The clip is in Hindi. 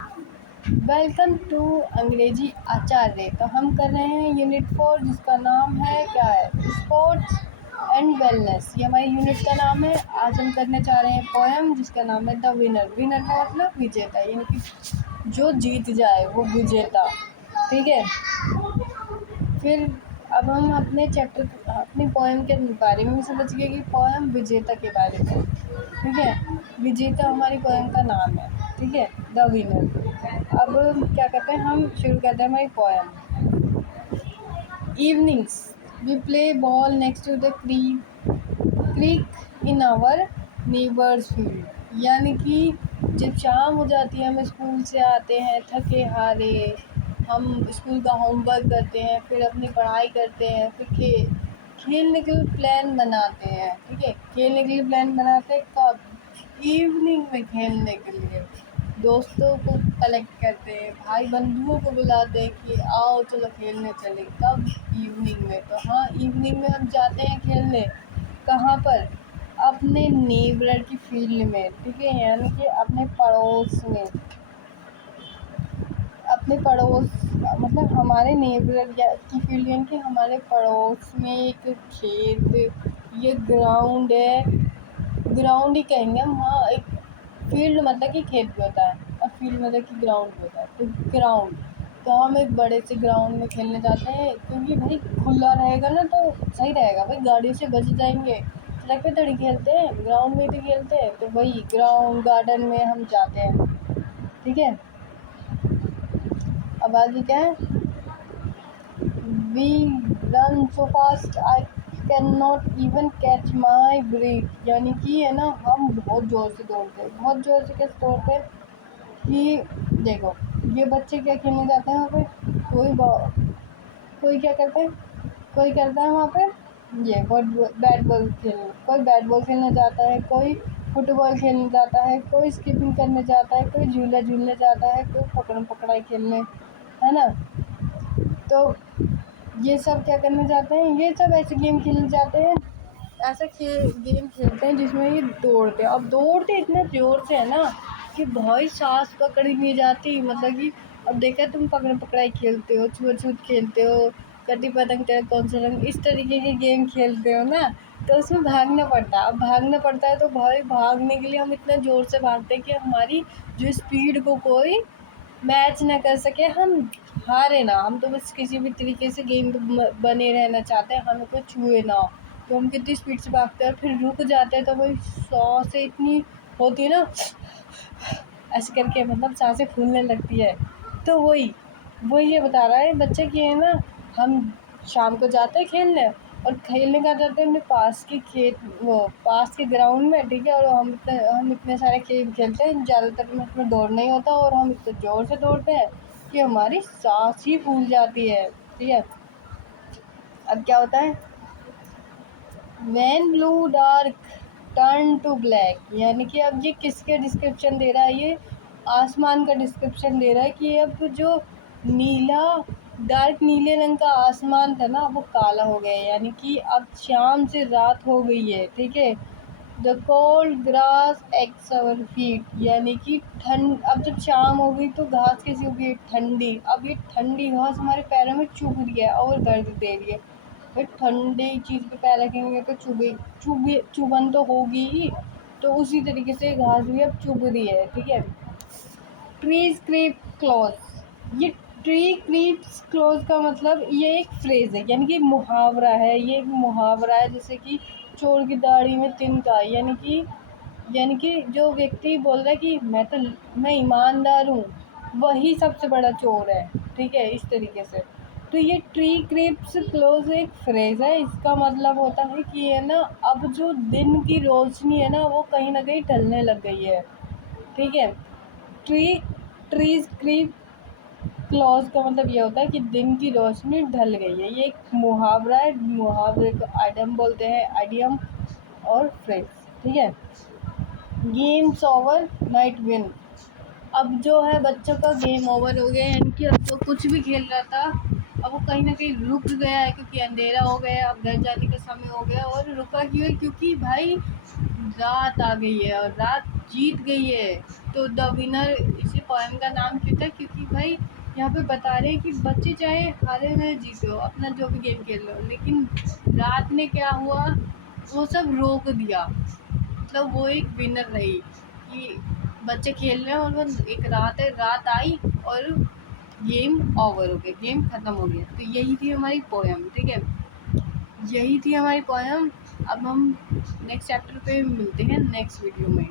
वेलकम टू अंग्रेजी आचार्य। तो हम कर रहे हैं यूनिट 4 जिसका नाम है क्या है, स्पोर्ट्स एंड वेलनेस। ये हमारी यूनिट का नाम है। आज हम करने जा रहे हैं पोएम जिसका नाम है द विनर। विनर का मतलब विजेता, यानी कि जो जीत जाए वो विजेता। ठीक है, फिर अब हम अपने चैप्टर अपनी पोएम के बारे में समझ गए कि पोएम विजेता के बारे में। ठीक है, विजेता हमारी पोएम का नाम है। ठीक है, द विनर। अब क्या करते हैं, हम शुरू करते हैं हमारी poem. Evenings we play ball next to the creek in our neighbours field. यानी कि जब शाम हो जाती है, हम स्कूल से आते हैं थके हारे, हम स्कूल का होमवर्क करते हैं, फिर अपनी पढ़ाई करते हैं, फिर खेलने के लिए प्लान बनाते हैं। ठीक है, खेलने के लिए प्लान बनाते हैं कब, इवनिंग में खेलने के लिए। दोस्तों को कलेक्ट करते हैं, भाई बंधुओं को बुलाते हैं कि आओ चलो खेलने चले। कब, इवनिंग में। तो हाँ, इवनिंग में हम जाते हैं खेलने। कहाँ पर, अपने नेबर की फील्ड में। ठीक है, यानी कि अपने पड़ोस में। अपने पड़ोस मतलब हमारे नेबर की फील्ड, यानी कि हमारे पड़ोस में एक खेत, ये ग्राउंड है, ग्राउंड ही कहेंगे हम। हाँ, एक फील्ड मतलब कि खेत भी होता है और फील्ड मतलब कि ग्राउंड भी होता है। तो ग्राउंड, तो हम एक बड़े से ग्राउंड में खेलने जाते हैं, क्योंकि भाई खुला रहेगा ना तो सही रहेगा। भाई गाड़ी से बच जाएंगे, सड़क पे थोड़ी खेलते हैं, ग्राउंड में भी खेलते हैं। तो वही ग्राउंड गार्डन में हम जाते हैं। ठीक है, अब आगे क्या है, we run so fast I can not even catch my breath. यानी कि है ना, हम बहुत ज़ोर से दौड़ते हैं, बहुत ज़ोर से कैसे दौड़ते हैं कि देखो, ये बच्चे क्या खेलने जाते हैं वहाँ पे, कोई क्या करता है, कोई करता है वहाँ पे ये बैट बॉल खेलने, कोई बैट बॉल खेलने जाता है, कोई फुटबॉल खेलने जाता है, कोई स्किपिंग करने जाता है, कोई झूला झूलने जाता है, कोई पकड़म पकड़ाई खेलने, है ना। तो ये सब क्या करने जाते हैं, ये सब ऐसे गेम खेलने जाते हैं, ऐसा गेम खेलते हैं जिसमें ये दौड़ते हैं। अब दौड़ते इतना ज़ोर से है ना कि भाई सांस पकड़ी नहीं जाती। मतलब कि अब देखा, तुम पकड़ पकड़ाई खेलते हो, छुआ छूत खेलते हो, कटी पतंग तेरा कौन सा रंग, इस तरीके के गेम खेलते हो ना, तो उसमें भागना पड़ता है। अब भागना पड़ता है तो भाई भागने के लिए हम इतना ज़ोर से भागते हैं कि हमारी जो स्पीड को कोई मैच ना कर सके, हम हारे ना। हम तो बस किसी भी तरीके से गेम पे बने रहना चाहते हैं, हमें कोई छुए ना। तो हम कितनी स्पीड से भागते हैं, फिर रुक जाते हैं तो वही सांसें इतनी होती है ना, ऐसे करके मतलब सांसें फूलने लगती है। तो वही ये बता रहा है बच्चे कि है ना, हम शाम को जाते हैं खेलने, और खेलने का जाते हैं अपने पास के खेत, वो पास के ग्राउंड में। ठीक है, और हम इतने सारे गेम खेलते हैं, ज़्यादातर में उसमें दौड़ना ही होता है, और हम इतने ज़ोर से दौड़ते हैं कि हमारी सांस ही फूल जाती है। ठीक है, अब क्या होता है, when blue dark turn to black. यानी कि अब ये किसके डिस्क्रिप्शन दे रहा है, ये आसमान का डिस्क्रिप्शन दे रहा है कि अब जो नीला, डार्क नीले रंग का आसमान था ना, वो काला हो गया है। यानी कि अब शाम से रात हो गई है। ठीक है, the cold grass x our feet. यानी कि ठंड, अब जब शाम हो गई तो घास कैसी हो गई, ठंडी। अब ये ठंडी घास हमारे पैरों में चुभ रही है और दर्द दे रही है। भाई ठंडी चीज़ पे पैर रखेंगे तो चुभन तो होगी ही। तो उसी तरीके से घास भी अब चुभ रही है। ठीक है, ट्रीज क्रीप क्लोज। ये ट्री क्रीप्स क्लोज का मतलब ये एक फ्रेज है, यानी कि मुहावरा है। ये एक मुहावरा है, जैसे कि चोर की दाढ़ी में तिनका। यानी कि जो व्यक्ति बोल रहा है कि मैं ईमानदार हूँ, वही सबसे बड़ा चोर है। ठीक है, इस तरीके से। तो ये ट्री क्रीप्स क्लोज एक फ्रेज है। इसका मतलब होता है कि है ना, अब जो दिन की रोशनी है ना, वो कहीं ना कहीं ढलने लग गई है। ठीक है, ट्री ट्रीज क्रीप क्लॉज का मतलब ये होता है कि दिन की रोशनी ढल गई है। ये एक मुहावरा है। मुहावरे को आइडियम बोलते हैं, आइडियम और फ्रेज। ठीक है, गेम्स ओवर नाइट विन। अब जो है बच्चों का गेम ओवर हो गया, यानी कि अब जो कुछ भी खेल रहा था, अब वो कहीं ना कहीं रुक गया है, क्योंकि अंधेरा हो गया, अब घर जाने का समय हो गया। और रुका क्यों है, क्योंकि भाई रात आ गई है, और रात जीत गई है। तो द विनर इसी पोएम का नाम क्यों था, क्योंकि भाई यहाँ पे बता रहे हैं कि बच्चे चाहे हारे में जीते हो, अपना जो भी गेम खेल लो, लेकिन रात ने क्या हुआ, वो सब रोक दिया। मतलब वो एक विनर रही कि बच्चे खेल रहे हैं और वो एक रात है, रात आई और गेम ओवर हो गया, गेम खत्म हो गया। तो यही थी हमारी पोएम, ठीक है, यही थी हमारी पोएम। अब हम नेक्स्ट चैप्टर पे मिलते हैं नेक्स्ट वीडियो में।